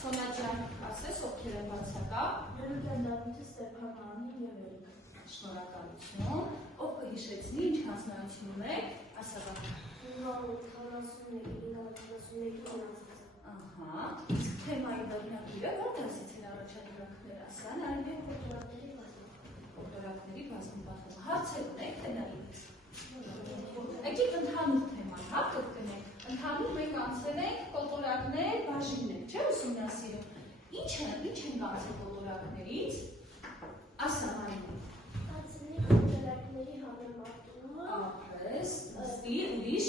Սոնա ջան, ասես ովքեր են բացակա։ Լուրիկյան Դավիթը, Ստեփան Անին և Էրիկ։ Շնորհակալություն։ Ով կհիշեցնի, ինչ հանձնարարություն ունեք, ասա բա։ 941 Ահա, իսկ թեմայի դառնակիրը ո՞ր դասից են առաջադրանքներ ասան, այլև կոտորակների բազմապատկումը։ Հարցեր ունեք թեմայից։ Եկեք ընդհանուր թեման, հա, կրկնենք։ Ընդհանուր մենք անցել ենք կոտորակներ, բաժիններ, չէ՞ ուսումնասիրում։ Ինչ են անցել կոտորակներից։ Ասա Մարինա։ Անցնի կոտորակների համեմատումը։ Ահես, ստի, ուրիշ,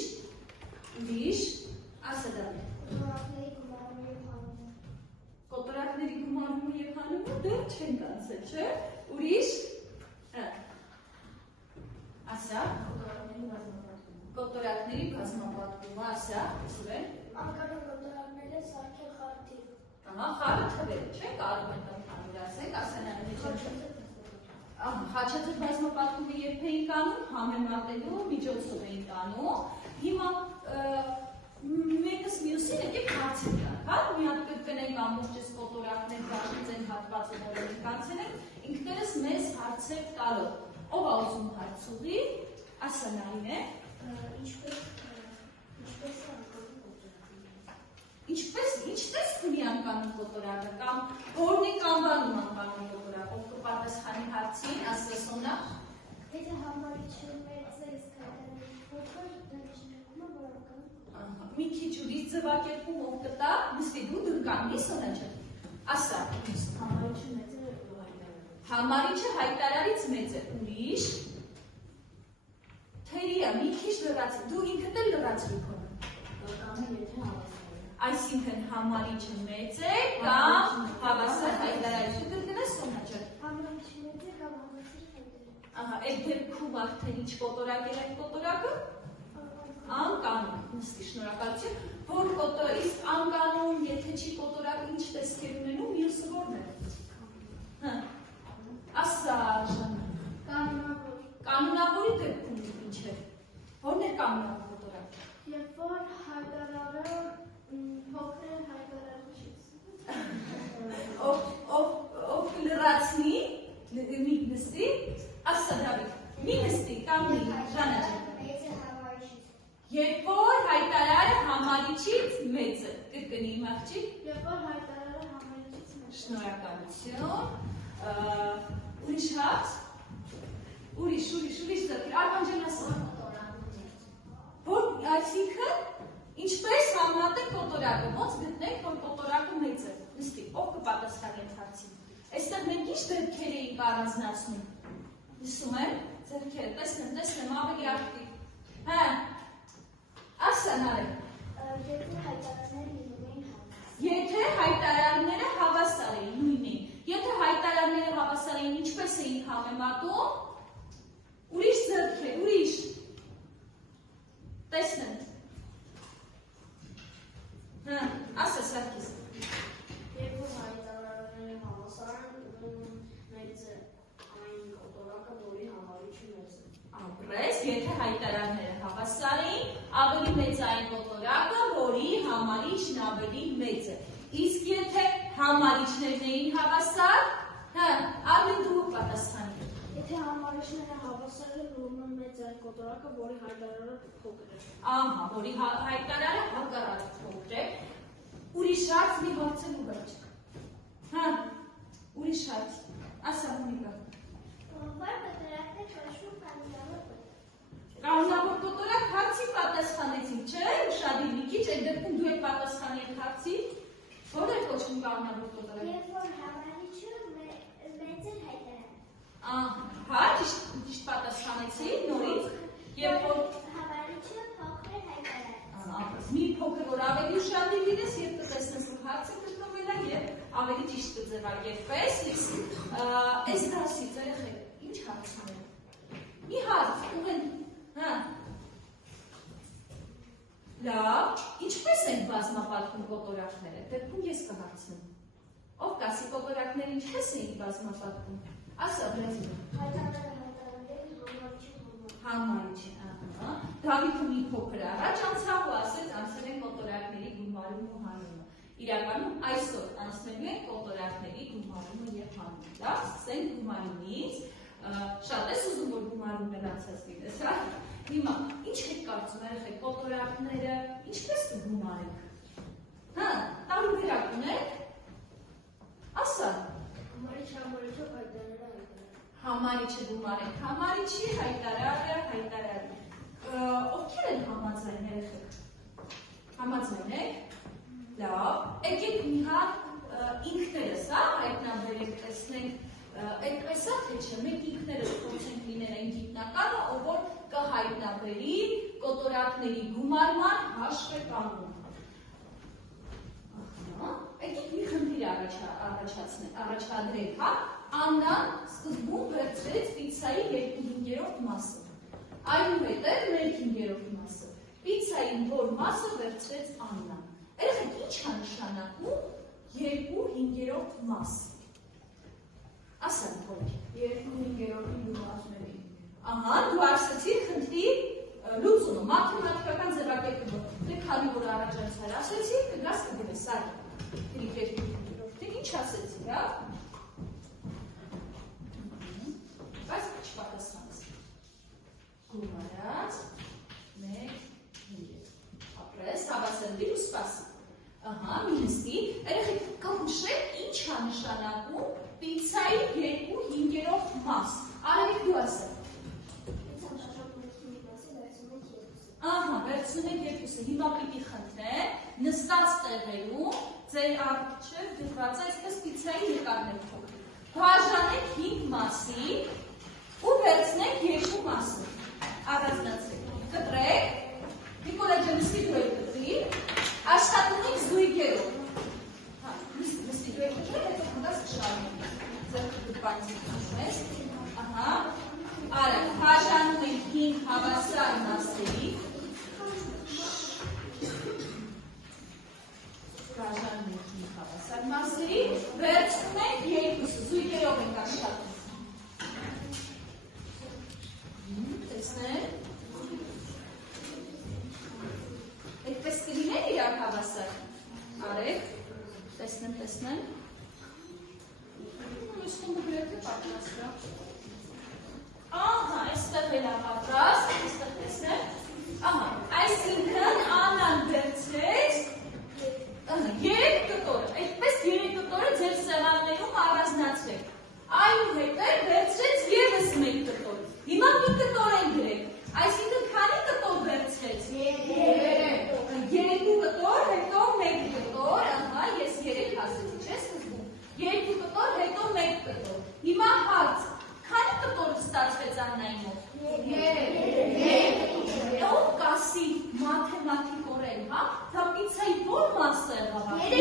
ասա Դավիթ։ Կոտորակների գումարումը և հանումը։ Կոտորակների գումարումը և հանումը դեռ չենք անցել, չէ՞։ Ուրիշ։ Ասա։ Կոտորակների բազմապատկումը, ասա, Սուրեն։ Անկարող կոտորակները սարքել խարդի։ Ահա, խարը թվերը, չէ՞, կարող ենք ընդհանուր ասենք, ասանալի Հաչաթր բազմապատկումը երբ էինք անում, համեմատելու միջոցով էինք անում։ Հիմա մեկս մյուսին եկեք հարցեր տանք, հա, մի հատ կրկնենք ամբողջս կոտորակներ բաժնեն հատվածը, որ ենք անցել ենք, ինքներս մեզ հարցեր տալով։ Ով ա ուզում հարց ուղի, ասա Նարինե։ Ինչպես ունի անկանում կոտորակը, կամ որն է կանվանում անկանում կոտորակը, ով կպատասխանի հարցին, ասա Սոնա։ Եթե համարիչը մեծ է, իսկ փոքր, մի քիչ ուրիշ ձևակերպում ով կտա, նստի դու կանգնի Սոնա ջան։ Ասա։ Համարիչը հայտարարից մեծ է, ուրիշ։ Թերիա, մի քիչ լրացի, դու ինքդ էլ լրացրի քոնը։ Այսինքն համարիչը մեծ է կամ հավասար հայտարարից։ Դու կրկնես Սոնա ջան։ Համարիչը մեծ է կամ հավասար հայտարարից։ Ահա, այդ դեպքում արդեն ինչ կոտորակ էր այդ կոտորակը։ Անկանոն, նստի շնորհակալություն, որ իսկ անկանոն, եթե չի կոտորակ, ինչ տեսքեր ունենում, մյուսը որն է։ Ասա Ժաննա։ Կանոնավորի դեպքում ինչ է։ Որն է կանոնավոր կոտորակ։ Երբ որ հայտարարը փոքր է հայտարարիչից։ Ով լրացնի, մի նստի, ասա Դավիթ, մի նստի, կամ մի Ժաննա ջան։ Երբ որ հայտարարը համարիչից մեծ է, կրկնի իմ աղջիկ։ Երբ որ հայտարարը համարիչից մեծ է։ Շնորհակալություն։ Ուրիշ հարց։ Ուրիշ դեպքեր, Արմանջան ասա։ Որ այսինքն ինչպես համատեք կոտորակը, ոնց գտնենք, որ կոտորակը մեծ է։ Նստի, ով կպատասխանի այդ հարցին։ Այստեղ մենք ինչ դեպքեր էինք առանձնացնում։ Լսում եք, ձեռքերը, տեսնեմ, ավելի ակտիվ։ Հա։ Ասա Նարեկ։ Եթե հայտարարները հավասար էին, նույն էին։ Եթե հայտարարները հավասար էին, ինչպես էին համեմատում, ուրիշ ձեռքեր, ուրիշ։ Տեսնեմ։ Ասա Սարգիս։ Երբ որ հայտարարները հավասար են, մեծ է այն կոտորակը, որի համարիչը մեծ է։ Ապրես, եթե հայտարարները հավասար էին, ավելի մեծ այն կոտորակը, որի համարիչն ավելի մեծ է։ Իսկ եթե համարիչներն էին հավասար, ավելի դու պատասխանի։ Եթե համարիչները հավասար են, ուրեմն մեծ այն կոտորակը, որի հայտարարը փոքր է։ Ահա, որի հայտարարը հակառակ փոքր է։ Ուրիշ հարց մի հարցելու վերջ։ Ուրիշ հարց։ Ասա Մոնիկա։ Կանոնավոր կոտորակ հարցի պատասխանեցինք, չէ՞, ուշադիր մի քիչ, այդ դեպքում դու եք պատասխանի այդ հարցի։ Ո՞ր է կոչվում կանոնավոր կոտորակ։ Երբ որ համարիչը մեծ է հայտարարը։ Հա, ճիշտ պատասխանեցի, նորից։ Երբ որ համարիչը փոքր է հայտարարը։ Մի փոքր որ ավելի ուշադիր լինես, երբ կտեսնես որ հարցը գտնվել է եւ ավելի ճիշտ կձևակերպես, իսկ այս դասից երեխեք ինչ հարց ունեն։ Մի հարց ունեն, Լավ, ինչպես են բազմապատկում կոտորակները, դեպքում ես կհարցնեմ։ Ով կասի կոտորակները ինչպես էին բազմապատկում։ Ասա Բրեզինը։ Համարիչը, Դավիթը մի փոքր առաջ անցավ ու ասեց անցել են կոտորակների գումարում ու հանումը։ իրականում այսօր անցնելու ենք կոտորակների գումարումը և հանումը, լավ, սկսենք գումարումից, շատ ես ուզում, որ գումարումը լացած լինես, հա, հիմա, ինչ եք կարծում երեխեք կոտորակները, ինչպես կգումարենք, հա, տարբերակ ունեք, ասա, համարիչը գումարենք, համարիչի հայտարարը, ովքեր են համաձայն երեխեք, համաձայն եք, լավ, եկեք մի հատ ինքներս, հա, հայտնաբերենք, տեսնենք, այդպես է, թե չէ, մենք ինքներս փորձենք լինել այն գիտնականը, ով որ կհայտնաբերի կոտորակների գումարման հաշվետանում։ Եկեք մի խնդիր առաջադրենք, հա, Աննան սկզբում վերցրեց պիցայի 2/5 մասը, այնուհետև մեր 5-րդ մասը, պիցայի որ մասը վերցրեց Աննան։ Երեխեք ինչ է նշանակում 2/5 մաս։ Ասեմ խորեք 2/5-ի դուրասների։ Ահա, դու ասացիր խնդրի լուծումը, մաթեմատիկական ձևակերպումը։ Դե քանի որ առաջացար ասեցի, կգաս կգնես այ։ Դե ինչ ասեցի, հա։ Բայց չպատասխանես։ Գումարած 1/5 ապրես, հավասարվիր ու սպասի։ Ահա, մի նստի, երեխեք կհուշեք ինչ է նշանակում պիցայի 2/5 մաս։ Արևիկ դու ասա։ Ահա, վերցնում եք երկուսը, հիմա պիտի խնդրեմ, նստած տեղերում, ձեր առջև դրված է այսպես պիցայի նկարներ փոքրիկ։ Բաժանեք 5 մասի ու վերցնեք 2 մասը։ Առանձնացրեք, կտրեք, Նիկոլա ջան, նստի դու եք կտրի, աշխատում եք զույգերով։ Հա, նստի դու եք կտրի, հետո խնդաս կշարունակեք, ձեռքը դպանցի կաշմես, ահա, արա, բաժանում եք 5 հավասար մասերի, բաժանում եք 5 հավասար մասերի, վերցնում եք երկուսը, զույգերով ենք աշխատում։ Տեսնեք, այդպես կլինեն իրար հավասար, արեք, տեսնեմ, ես խումբը գրեթե պատրաստ է, ահա, այստեղ էլ ապատրաստ, այստեղ տեսնեմ, ահա, այսինքն Աննան վերցրեց, 3 կտոր, այդպես 3 կտորը ձեր սեղաններում առանձնացրեք, այնուհետև վերցրեց ևս 1 կտոր, հիմա մի կտոր են գրեք, այսինքն քանի կտոր վերցրեց, 3 կտոր, հետո 1 կտոր, ահա, ես 3 ասեցի, չես կտում, 2 կտոր, հետո 1 կտոր, հիմա հարց, քանի կտոր ստացվեց Աննայի մոտ, 3, ով կասի մաթեմատիկորեն, հա, դա պիցայի որ մասը է բավական, 3,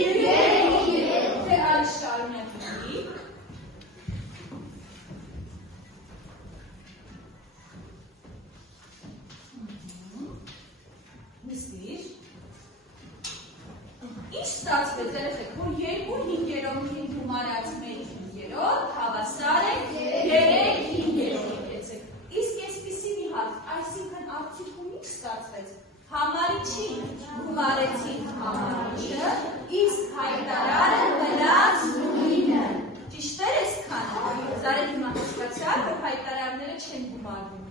թե այս շարունակի, նստիր, ինչ ստացվեց, երեխեք, որ 2/5-ին գումարած 1/5 հավասար է 3/5 եկեցեք, իսկ այսպիսի մի հատ, այսինքն արդյունքում ինչ ստացվեց, համարիչին գումարեցին համարիչը, իսկ հայտարարը մնաց նույնը, ճիշտ էր այսքան, զարեք հիմա հասկացա, որ հայտարարները չեն գումարվում,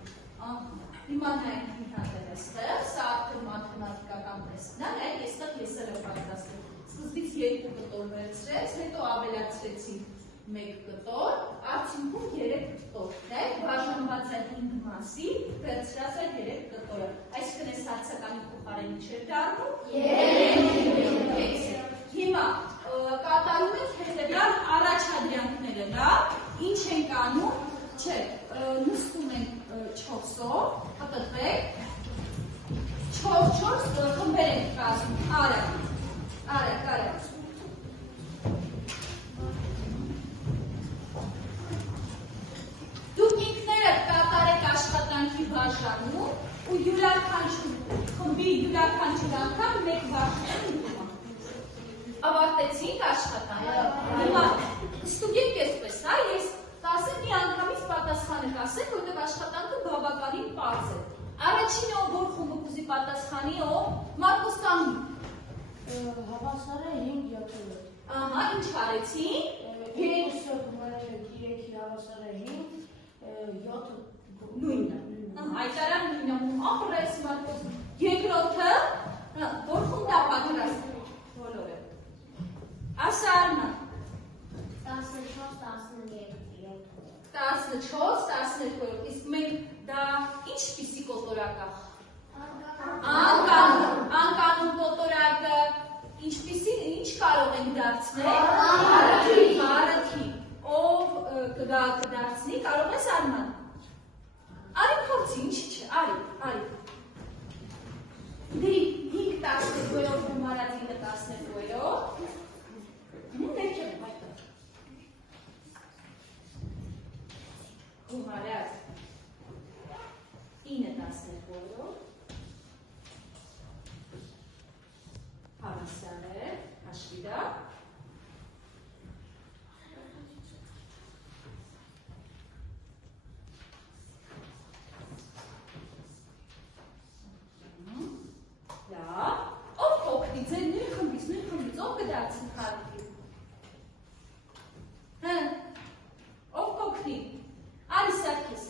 հիմա նայենք մի հատ էլ էստեղ, սա արդեն մաթեմատիկական տեսնա, նայեք էստեղ ես էլ եմ պատրաստել, սկզբից 2 կտոր վերցրեց, հետո ավելացրեցի 1 կտոր, արդյունքում 3 կտոր, նայեք բաժանված է 5 մասի, վերցրած է 3 կտորը, այսինքն այս հարցականի փոխարենի չէր դառնում, 3 հիմա կատարում ենք հետևյալ առաջադրանքները, լավ, ինչ ենք անում, չէ, նստում ենք 4-ով, հպտվեք, 4 խմբեր ենք կազմում, արեք, դուք ինքներդ կատարեք աշխատանքի բաժանում ու խմբի յուրաքանչյուր անգամ 1 բաժան ընդունում։ Ավարտեցինք աշխատանքը, հիմա ստուգենք այսպես, հա, ես 10 մի անգամից պատասխանը կասեմ, որտեղ աշխատանքը բավականին պարզ է։ Առաջինը ով որ խումբը կուզի պատասխանի, ով Մարկոս Տանի։ Հավասար է 5/7։ Ահա, ինչ արեցին։ 3 հավասար է 5, 7 նույնը։ Հայտարար նույնը, ապրես մարդոց։ Երկրորդը, որ խումբ դա պատրաստ բոլորը։ Ասա Արման։ 14, 12, իսկ մենք դա ինչպիսի կոտորակ է։ Անկանոն կոտորակը ինչ կարող ենք դարձնել։ Առաքի։ Ով կդարձնի, կարող ես Արման։ Արի փորձի, ինչի՞ չէ, արի։ Դրի 5 12-ով գումարած 9 12-ով։ Ներքև հայտա։ Գումարած 9 12-ով։ Հավասար է, հաշվի դա։ Ով կօգնի ձեր նույն խմբից, ով կդարձնի խարդի։ Ով կօգնի։ Արի Սարգիս։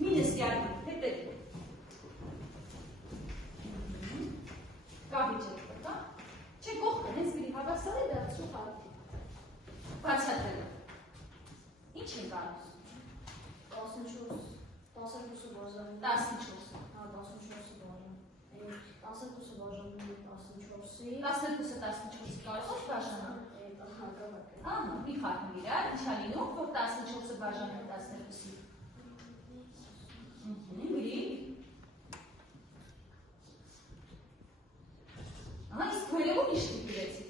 Մինս յարմի, հետև։ Կավիչ է կտա։ Չէ կողքն, հենց գրի հավասար է դարձու խարդի։ Բացատել։ Ինչ են կարուս։ 14 բաժան 14 12 բաժան 14-ի 12-ը 14-ի կարծով բաժանը։ Ահա, մի խառնում իրար, ինչա լինում, որ 14-ը բաժանում 12-ի։ Գրի։ Ահա, իսկ քույրերով ինչ դուրեցի։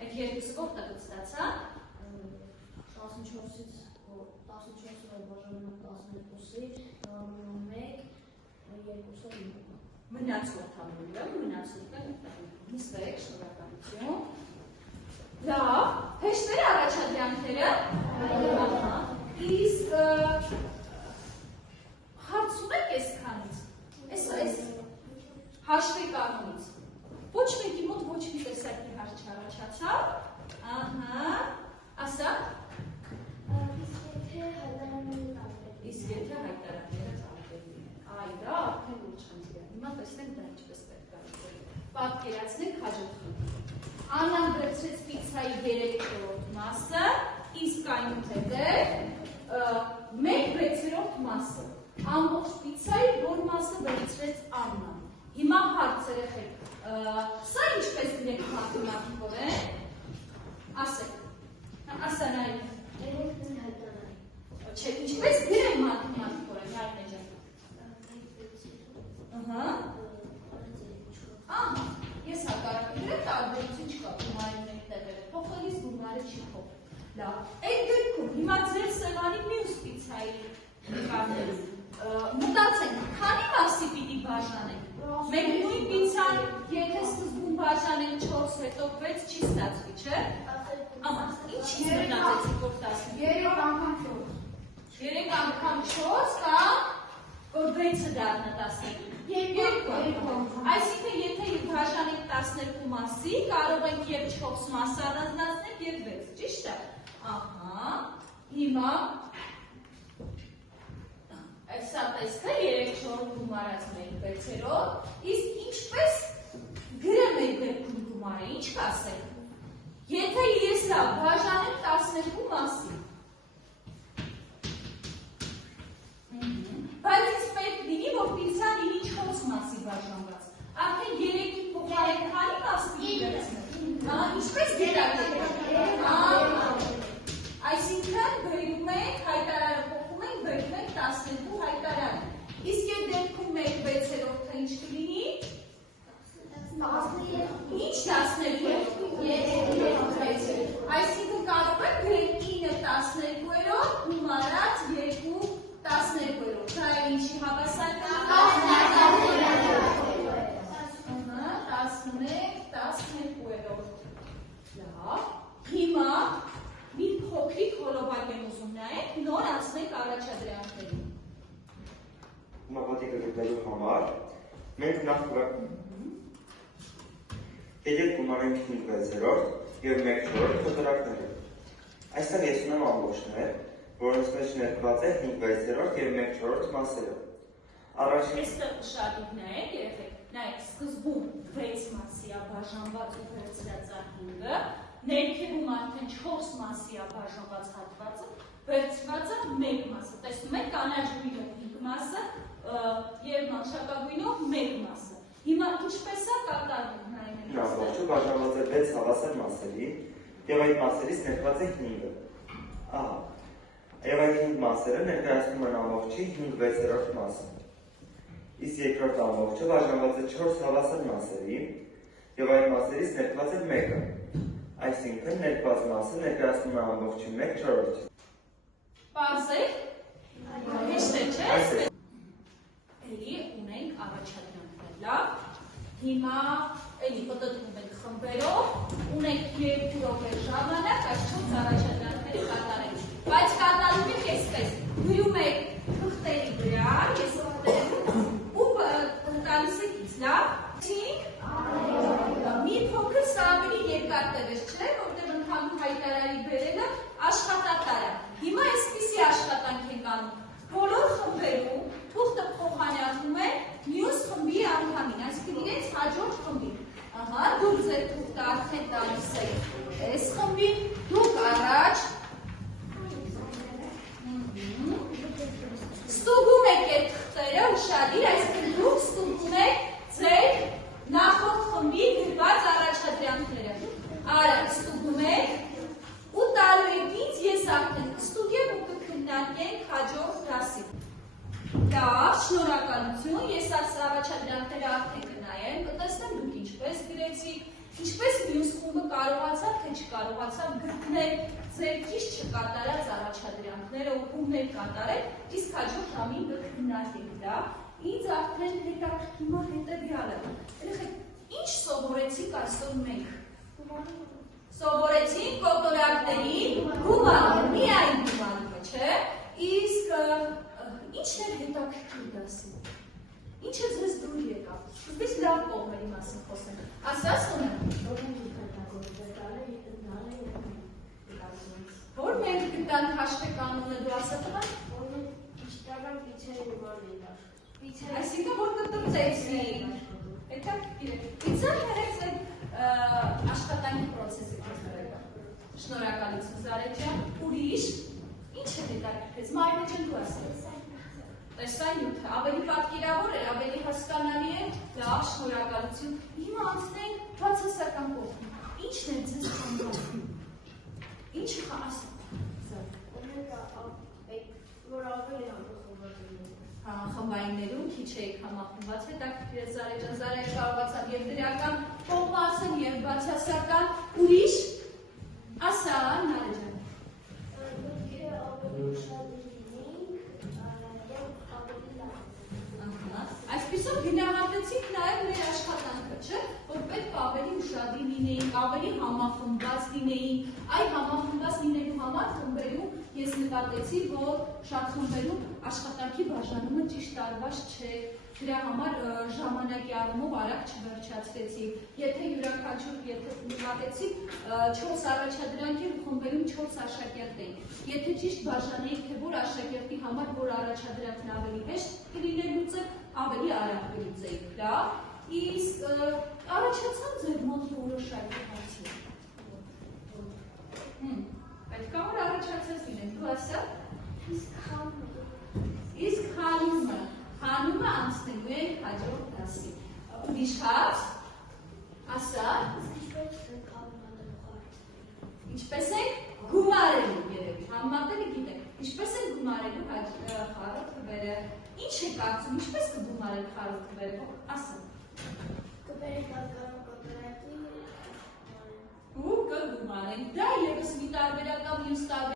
Այդ երկուսը որտեղ ստացա։ 14-ից 14-ը բաժանում 12-ի, 1, 2-ը Մնացորդամուրը, նստեք, շնորհակալություն։ Լավ, հեշտեր առաջադրանքները։ Իսկ հարցում եք այսքանից։ Այս հաշվի կանոնից։ Ոչ մեկի մոտ ոչ մի տեսակի հարց չառաջացավ։ Ահա, ասա։ Իսկ եթե հայտարարները տարբերն են։ Այ դա արդեն ուրիշ խնդիր է։ Հիմա տեսնենք դա ինչպես պետք է լինի։ Պատկերացնենք հաջորդ խնդիրը։ Աննան վերցրեց պիցայի 3/4 մասը, իսկ այնուհետև 1/6 մասը։ Ամբողջ պիցայի որ մասը վերցրեց Աննան։ Հիմա հարց երեխեք, սա ինչպես դրենք մաթեմատիկորեն։ Ասեք։ Ասանայի։ Չէ, ինչպես դրենք մաթեմատիկորեն, հայտնի ջան։ Ահա։ Ահա, ես հակառակը դրեմ տարբերություն չկա գումարի մեկ տեղերը, փոխելիս գումարը չի փոխ։ Լավ, այդ դեպքում հիմա ձեր սեղանի մյուս պիցայի նկարներում մտածենք, քանի մասի պիտի բաժանենք։ Մենք նույն պիցան, եթե սկզբում բաժանենք 4, հետո 6 չի ստացվի, չէ։ Ահա, ինչի մնացեցիք որ 10։ 3 անգամ 4 կամ որ 6-ը դառնա 12։ Այսինքն եթե բաժանենք 12 մասի, կարող ենք եւ 4 մաս առանձնացնել եւ 6, ճիշտ է։ Ահա, հիմա Այսա տեսքը 3/4 գումարած 1/6-ով, իսկ ինչպես գրեմ այդ դեպքում գումարը, ինչ կասեք։ Եթե ես լավ բաժանեմ 12 մասի։ Բայց ինձ պետք լինի, որ պիցան լինի 4 մասի բաժանված։ Արդեն 3-ի փոխարեն քանի մաս պիտի վերցնեմ։ Ինչպես գերակեք։ Այսինքն գրում ենք հայտարարը փոխում ենք, գրում ենք 12 հայտարարը։ Իսկ այդ դեպքում 1/6-ը ինչ կլինի։ Ինչ 12-ը։ Այսինքն կարող եք գրել 9/12-ով գումարած 2/12-ով։ Դա ինչի հավասար կլինի։ 11/12-ով։ Լավ, հիմա մի փոքրիկ հոլովակ եմ ուզում նայեք, նոր անցնենք առաջադրանքներին։ Մաթեմատիկա գտնելու համար Մենք նախ եկեք գումարենք 5/6 և 1/4 կոտորակները։ Այստեղ ես ունեմ ամբողջներ, որոնց մեջ ներկված է 5/6 և 1/4 մասերը։ Այստեղ ուշադիր նայեք, երեխեք, նայեք, սկզբում 6 մասի է բաժանված ու վերցրած է 5-ը, ներքևում արդեն 4 մասի է բաժանված հատվածը, վերցված է 1 մասը։ Տեսնում եք, կանաչ գույնով 5 մասը և մանշակագույնով 1 մասը։ Հիմա ինչպես է կատարվում նայեք։ Ամբողջը բաժանված է 6 հավասար մասերի և այդ մասերից ներկված է 5-ը։ Ահա, և այդ 5 մասերը ներկայացնում են ամբողջի 5/6 մասը։ Իսկ երկրորդ ամբողջը բաժանված է 4 հավասար մասերի և այդ մասերից ներկված է 1-ը։ Այսինքն ներկված մասը ներկայացնում է ամբողջի 1/4-ը։ Պարզեք, հիշտ է, չէ՞։ Էլի ունենք առաջադրանքներ, լավ։ Հիմա էլի պտտվում ենք խմբերով, ունենք 2 րոպե ժամանակ, այս 4 առաջադրանքները կատարենք։ Բայց կատարում եք այսպես, գրում եք թղթերի վրա, ես ու տալիս եք ինձ, լավ։ Մի փոքր սա ավելի երկար տևես, չէ՞, որտեղ ընդհանուր հայտարարի բերելը աշխատատար է։ Հիմա այսպիսի աշխատանք ենք անում։ Բոլոր խմբերում թուղթը փոխանցվում է մյուս խմբի անդամին, այսինքն իրենց հաջորդ խմբին։ Ահա, դուք ձեր թուղթը արդեն տալիս եք այս խմբին, դուք առաջ ստուգում եք այդ թղթերը, ուշադիր, այսինքն դուք ստուգում եք ձեր նախորդ խմբի գրված առաջադրանքները։ Արագ ստուգում եք ու տալու եք ինձ, ես արդեն կստուգեմ ու կքննարկենք հաջորդ դասին։ Լավ, շնորհակալություն, ես այս առաջադրանքները արդեն կնայեմ, կտեսնեմ դուք ինչպես գրեցիք, ինչպես մյուս խումբը կարողացավ, թե չկարողացավ գտնել ձեր ճիշտ չկատարած առաջադրանքները ու խումբներ կատարել, իսկ հաջորդ ժամին կքննարկենք, լավ։ Ինձ արդեն հետաքրքրում է հետևյալը։ Երեխեք, ինչ սովորեցիք այսօր մենք։ Սովորեցինք կոտորակների գումարը, միայն գումարումը, չէ՞։ Իսկ ինչն էր հետաքրքիր դասի։ Ինչը ձեզ դուր եկավ։ Ինչպես լավ կողմերի մասին խոսենք։ Ասած ունեմ։ Որ մենք գտանք հաշվեկանոնը դու ասա տղա։ Այսինքն որ կտրծեցին։ Հետաքրքիր է։ Իցա հերից այդ աշխատանքի պրոցեսի կտրելը։ Շնորհակալություն Զարեթ ջան։ Ուրիշ ինչ է հետաքրքրեց։ Մարիամը ջան դու ասես։ Տեսա նյութը, ավելի պատկերավոր է, ավելի հասկանալի է, լավ, շնորհակալություն։ Հիմա անցնենք բացասական կողմը։ Ինչն է ձեզ խանգարում։ Ինչը ասա։ Խմբայիններում քիչ էիք համախմբված, հետաքրքիր է Զարեթ ջան, Զարեթ կարողացավ եւ դրական կողմը ասել եւ բացասական, ուրիշ ասա Նարեկ ջան։ Այսպիսով գնահատեցիք նաև մեր աշխատանքը, չէ՞, որ պետք է ավելի ուշադիր լինեինք, ավելի համախմբված լինեինք։ Այդ համախմբված լինելու համար խմբերում ես նկատեցի, որ շատ խմբերում աշխատանքի բաժանումը ճիշտ արված չէ, դրա համար ժամանակի առումով արագ չվերջացրեցի։ Եթե յուրաքանչյուր, եթե նկատեցիք 4 առաջադրանքի խմբերում 4 աշակերտ էին։ Եթե ճիշտ բաժանեիք, թե որ աշակերտի համար որ առաջադրանքն ավելի հեշտ կլիներ լուծել, ավելի արագ կլուծեիք, լավ։ Իսկ առաջացան ձեր մոտ որոշակի հարցեր։ Պետք է որ առաջացած լինեն, դու ասա։ Իսկ խանումը անցնելու ենք հաջորդ դասի։ Ուրիշ հարց։ Ասա։ Ինչպես ենք գումարելու երևի, համատեղի գիտեք, ինչպես ենք գումարելու խառը թվերը, ինչ է կարծում, ինչպես կգումարել խառը թվերը, ասա։ Կբերեք պատկանում կոտորակի ու կգումարենք, դա ևս մի տարբերական մյուս տարբերական